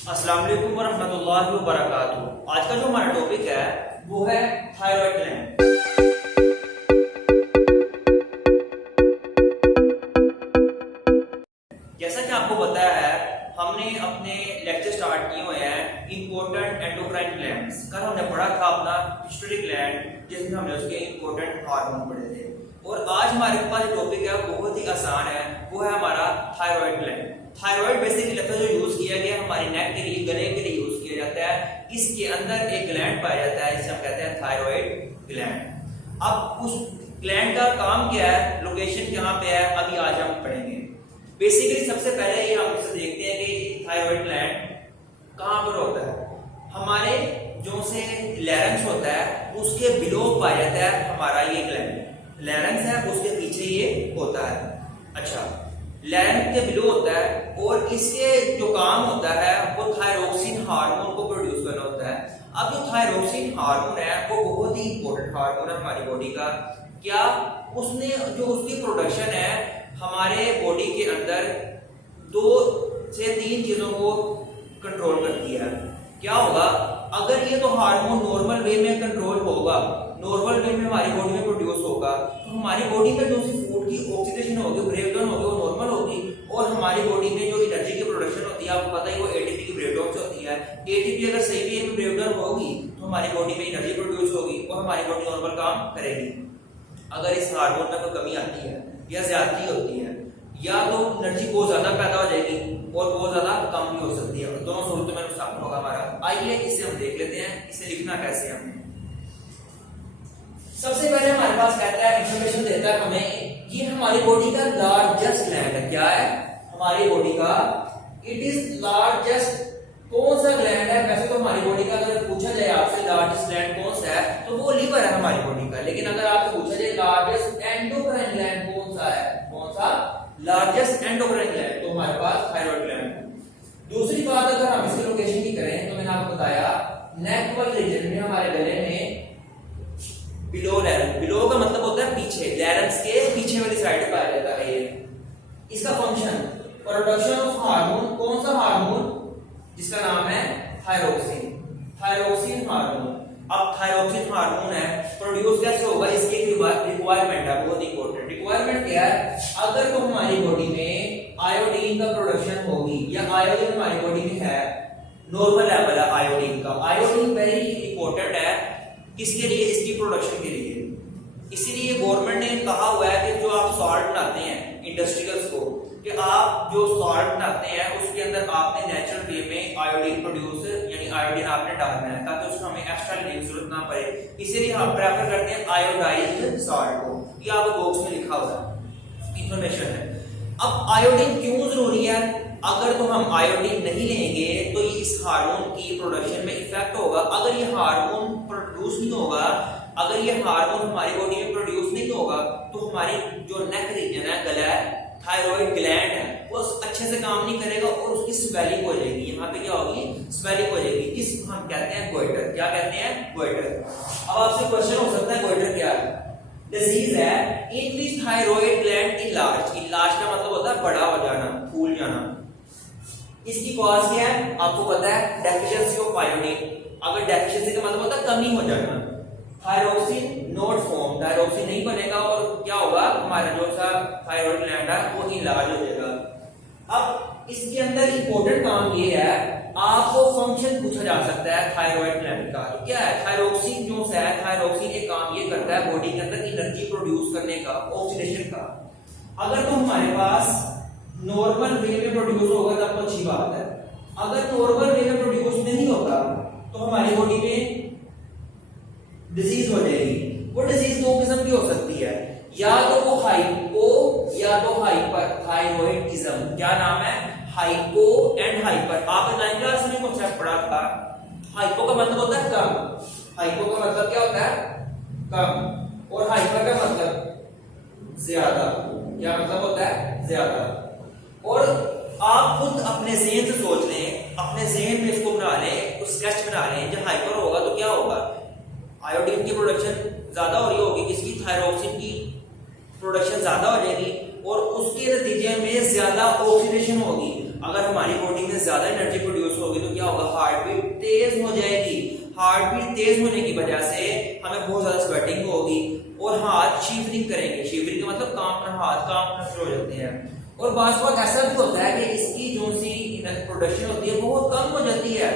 अस्सलाम वालेकुम वरहमतुल्लाहि वबरकातुहू। आज का जो हमारा टॉपिक है वो है थायराइड ग्लैंड। जैसा कि आपको पता है, हमने अपने लेक्चर स्टार्ट किए हुए हैं इंपॉर्टेंट एंडोक्राइन ग्लैंड्स। कल हमने पढ़ा था अपना पिट्यूटरी ग्लैंड, जिसमें हमने उसके इंपॉर्टेंट हार्मोन पढ़े थे। और आज हमारे पास जो टॉपिक है बहुत ही आसान है, वो है हमारा थायराइड ग्लैंड। थायराइड बेसिकली लफ्ज़ जो यूज किया गया हमारे नेक के लिए, गले के लिए यूज किया जाता है। इसके अंदर एक ग्लैंड पाया जाता है जिसे हम कहते हैं थायराइड ग्लैंड। अब उस ग्लैंड का काम क्या है, लोकेशन कहाँ पे है, अभी आज हम पढ़ेंगे। बेसिकली सबसे पहले ये हम इसे देखते हैं कि थायराइड ग्लैंड कहाँ पर होता है। हमारे जो से लैरिंक्स होता है उसके बिलो पाया जाता है हमारा ये ग्लैंड। लैरिंक्स है उसके पीछे ये होता है। अच्छा, लैरिंक्स के बिलो होता है और इसके जो काम होता है वो थायरोक्सिन हार्मोन को प्रोड्यूस करना होता है। अब जो थायरोक्सिन हार्मोन है वो बहुत ही इंपॉर्टेंट हार्मोन है हमारी बॉडी का। क्या उसने जो उसकी प्रोडक्शन है हमारे बॉडी के अंदर 2 से 3 चीजों को कंट्रोल करती है। क्या होगा, अगर ये तो हार्मोन नॉर्मल वे में कंट्रोल होगा, नॉर्मल वे में हमारी बॉडी में प्रोड्यूस होगा, तो हमारी बॉडी में जो सी फूड की ऑक्सीडेशन होगी, ब्रेकडाउन होगी, वो नॉर्मल होगी। और हमारी बॉडी में जो एनर्जी की प्रोडक्शन होती है, आपको पता ही वो एटीपी की ब्रेकडाउन से होती है। एटीपी अगर सही वे में ब्रेकडाउन होगी तो हमारी बॉडी में एनर्जी प्रोड्यूस होगी और हमारी बॉडी नॉर्मल काम करेगी। अगर इस हार्मोन में कोई कमी आती है या ज्यादती होती है, या तो एनर्जी बहुत ज्यादा पैदा हो जाएगी और बहुत ज्यादा कम भी हो सकती है। दोनों सूरतों में नुकसान होगा हमारा। आइए इसे हम देख लेते हैं, इसे लिखना कैसे है हमने। सबसे पहले हमारे पास कहता है, इंफॉर्मेशन देता है हमें, ये हमारी बॉडी का लार्जेस्ट ग्लैंड है। क्या है हमारी बॉडी का, इट इज लार्जेस्ट। कौन सा ग्लैंड है, वैसे तो हमारी बॉडी का अगर पूछा जाए आपसे लार्जेस्ट ग्लैंड कौन सा है तो वो लीवर है हमारी बॉडी का। लेकिन अगर आपसे पूछा जाए लार्जेस्ट एंडोक्राइन ग्लैंड कौन सा है, कौन सा लार्जेस्ट एंडोक्राइन ग्लैंड, तो हमारे पास थायराइड ग्लैंड है। दूसरी बात, अगर हम इसकी लोकेशन की करें तो मैंने आपको बताया नेक वाले रीजन में, हमारे गले में बिलो लैरिंक्स। बिलो का मतलब होता है पीछे, लैरिंक्स के पीछे वाली साइड पाया जाता है ये। इसका फंक्शन प्रोडक्शन ऑफ हार्मोन, कौन सा हार्मोन, जिसका नाम है थायरोक्सिन। Thyroxine hormone. अब थायरोक्सिन हार्मोन है, प्रोड्यूस कैसे होगा, इसकी एक रिक्वायरमेंट है, बहुत इंपॉर्टेंट। रिक्वायरमेंट क्या है, अगर तो हमारी बॉडी में आयोडीन का प्रोडक्शन होगी, या आयोडीन हमारी बॉडी में है, नॉर्मल लेवल है आयोडीन का। आयोडीन वेरी इंपॉर्टेंट है किसके लिए, इसकी प्रोडक्शन के लिए। इसीलिए गवर्नमेंट ने कहा हुआ है कि जो आप सॉल्ट बनाते हैं इंडस्ट्रियल्स को, कि आप जो सॉल्ट बनाते हैं उसके अंदर आपने नेचुरल वे में आयोडीन प्रोड्यूस, यानी आयोडीन आपने डालना है ताकि उसमें हमें एक्स्ट्रा लेने की जरूरत ना पड़े। इसीलिए हम प्रेफर करते हैं आयोडाइज्ड सॉल्ट को। ये आपको बॉक्स में लिखा हुआ है, इंफॉर्मेशन है। अब आयोडीन क्यों जरूरी है, अगर तो हम आयोडीन नहीं लेंगे तो ये इस हार्मोन की प्रोडक्शन में इफेक्ट होगा। अगर ये हार्मोन प्रोड्यूस नहीं होगा, अगर ये हार्मोन हमारी बॉडी में प्रोड्यूस नहीं होगा तो हमारी जो नेक रीजन है, गला है, थायराइड ग्लैंड है, वो अच्छे से काम नहीं करेगा और उसकी स्वेलिंग हो जाएगी। यहाँ पे क्या होगी, स्वेलिंग हो जाएगी, जिसको हम कहते हैं गोइटर। क्या कहते हैं, गोइटर। अब आपसे क्वेश्चन हो सकता है गोइटर क्या है, डिजीज है इन विच थायराइड ग्लैंड इनलार्ज। इनलार्ज का मतलब होता है बड़ा हो जाना, फूल जाना। इसकी कॉज क्या है, आपको पता है, डेफिशिएंसी ऑफ आयोडीन। अगर डेफिशिएंसी का मतलब होता है कमी हो जाना, थायरोक्सिन नॉट फॉर्म, थायरोक्सिन नहीं बनेगा और क्या होगा, हमारा जो सा थायराइड ग्लैंड है वो इनलार्ज हो जाएगा। अब इसके अंदर इंपॉर्टेंट काम ये है, आपको फंक्शन पूछा जा सकता है थायराइड ग्लैंड का। क्या है थायरोक्सिन, जो है थायरोक्सिन एक काम ये करता है बॉडी के अंदर एनर्जी प्रोड्यूस करने का, ऑक्सीडेशन का। अगर तो हमारे पास नॉर्मल वे में प्रोड्यूस होगा तब तो अच्छी बात है। अगर नॉर्मल वे में प्रोड्यूस नहीं होगा तो हमारी बॉडी में डिजीज हो जाएगी। वो डिजीज 2 किस्म की हो सकती है, या तो वो हाइपो या तो हाइपर थायराइडिज्म। क्या नाम है, हाइपो एंड हाइपर। आपने 9th क्लास में कॉन्सेप्ट पढ़ा था। हाइपो का मतलब होता है कम, हाइपो का मतलब क्या होता है, कम, और हाइपर का मतलब ज्यादा। क्या मतलब होता है, ज्यादा। और आप खुद अपने ज़हन से सोच लें, अपने ज़हन में इसको बना लें, उस स्केच बना लें। जब हाइपर होगा तो क्या होगा, आयोडीन की प्रोडक्शन ज्यादा हो रही होगी, किसकी, थायरोक्सिन की प्रोडक्शन ज्यादा हो जाएगी और उसके नतीजे में ज्यादा ऑक्सीडेशन होगी। अगर हमारी बॉडी में ज्यादा एनर्जी प्रोड्यूस होगी तो तेज होने की वजह से हमें बहुत ज्यादा स्वेटिंग होगी और हाथ शिवरिंग करेंगे। शिवरिंग का मतलब कांपना, हाथ कांपना शुरू हो जाते हैं। और बात ऐसा भी होता है कि इसकी जो सी प्रोडक्शन होती है बहुत कम हो जाती है,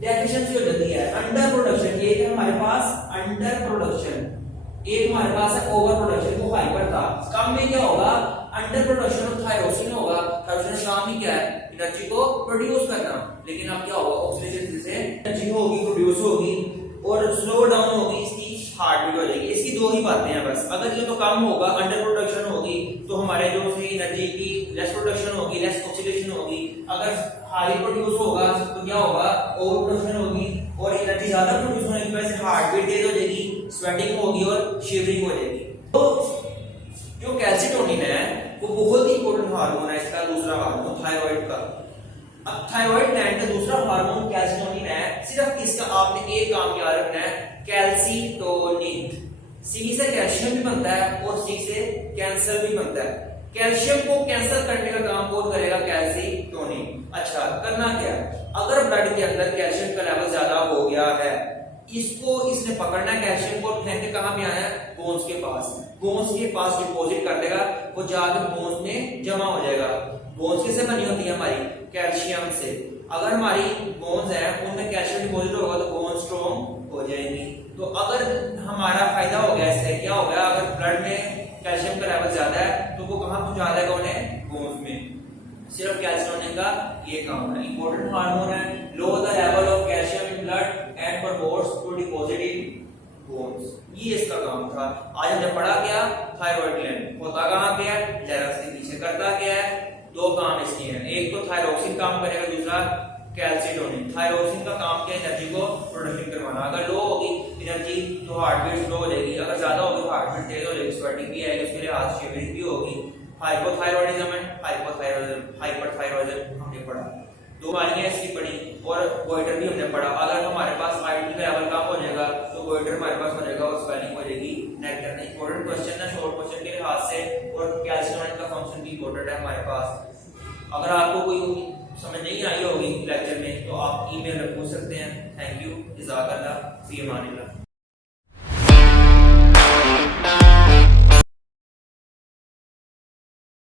डेफिशिएंसी हो जाती है, अंडर प्रोडक्शन। ये है हमारे पास अंडर प्रोडक्शन, एक हमारे पास है ओवर प्रोडक्शन, वो हाइपर था। कम में क्या होगा, अंडर प्रोडक्शन ऑफ थायरोसिन होगा। थायरोसिन का काम ही क्या है, एनर्जी को प्रोड्यूस करना। लेकिन अब क्या होगा, ऑक्सीडेशन से एनर्जी होगी, प्रोड्यूस होगी और स्लो डाउन होगी, इसकी हार्ट बीट हो जाएगी। इसकी दो ही बातें हैं बस। अगर ये तो कम होगा, अंडर प्रोडक्शन होगी, तो हमारे जो एनर्जी की लेस प्रोडक्शन होगी, लेस ऑक्सीडेशन होगी। अगर हाई प्रोड्यूस होगा तो क्या होगा, ओवर प्रोडक्शन होगी और एनर्जी ज्यादा प्रोड्यूस होने की वजह से हार्ट बीट तेज हो जाएगी, स्वेटिंग होगी और शिवरिंग हो जाएगी। तो जो कैल्सिटोनिन है वो बहुत ही इंपॉर्टेंट हार्मोन है, इसका दूसरा हार्मोन थायराइड का। अब थायराइड ग्लैंड का दूसरा हार्मोन कैल्सिटोनिन है। सिर्फ इसका आपने एक काम याद रखना है, कैल्सिटोनिन। सी से कैल्शियम भी बनता है और सी से कैंसर भी बनता है। कैल्शियम को कैंसर करने का काम कौन करेगा, कैल्सिटोनिन। अच्छा, करना क्या, अगर ब्लड के अंदर कैल्शियम का लेवल ज्यादा हो गया है, इसने पकड़ना है, कैल्शियम को फेंक के कहां पे आना है, बोन्स के पास। बोन्स के पास डिपॉजिट कर देगा, वो जाकर बोन्स में जमा हो जाएगा। बोन्स किससे बनी होती है हमारी, कैल्शियम से। अगर हमारी बोन्स है उनमें कैल्शियम डिपॉजिट होगा तो बोन स्ट्रॉन्ग हो जाएंगी। तो अगर हमारा फायदा हो गया, इससे क्या हो गया, अगर ब्लड में कैल्शियम का लेवल ज्यादा है तो वो कहां पहुंचा देगा उन्हें, बोन्स में। सिर्फ कैल्सिटोनिन का ये काम है, इंपॉर्टेंट हार्मोन है। Low the level of calcium in blood and promotes to deposit in bones, ये इसका काम था। आज हमने पढ़ा क्या, थायराइड ग्लैंड होता कहां पे है, लेरस के पीछे। करता क्या है, दो काम इसके हैं, एक तो थायरोक्सिन काम करेगा, दूसरा कैल्सिटोनिन। थायरोक्सिन का काम क्या है, एनर्जी को प्रोडक्शन करवाना। अगर लो होगी एनर्जी तो हार्ट बीट स्लो हो जाएगी, अगर ज्यादा होगी तो हार्ट बीट तेज हो जाएगी, स्वेटिंग भी आएगी, उसके लिए हाथ शिवरिंग भी होगी। हाइपोथायरॉयडिज्म एंड हाइपरथायरॉयडिज्म हमने पढ़ा, दो बीमारियां इसकी पढ़ी। और गोइटर भी हमने पढ़ा। अगर हमारे पास आयोडीन का लेवल कम हो जाएगा तो गोइटर हमारे पास हो जाएगा और स्वेलिंग हो जाएगी नेक के अंदर। इंपॉर्टेंट क्वेश्चन है, शॉर्ट क्वेश्चन के लिहाज से, और कैल्सिटोनिन का फंक्शन भी इंपॉर्टेंट है हमारे पास। अगर आपको कोई समझ नहीं आई होगी लेक्चर में तो आप ईमेल में पूछ सकते हैं। थैंक यू, जज़ाकल्लाह, फी अमानिल्लाह।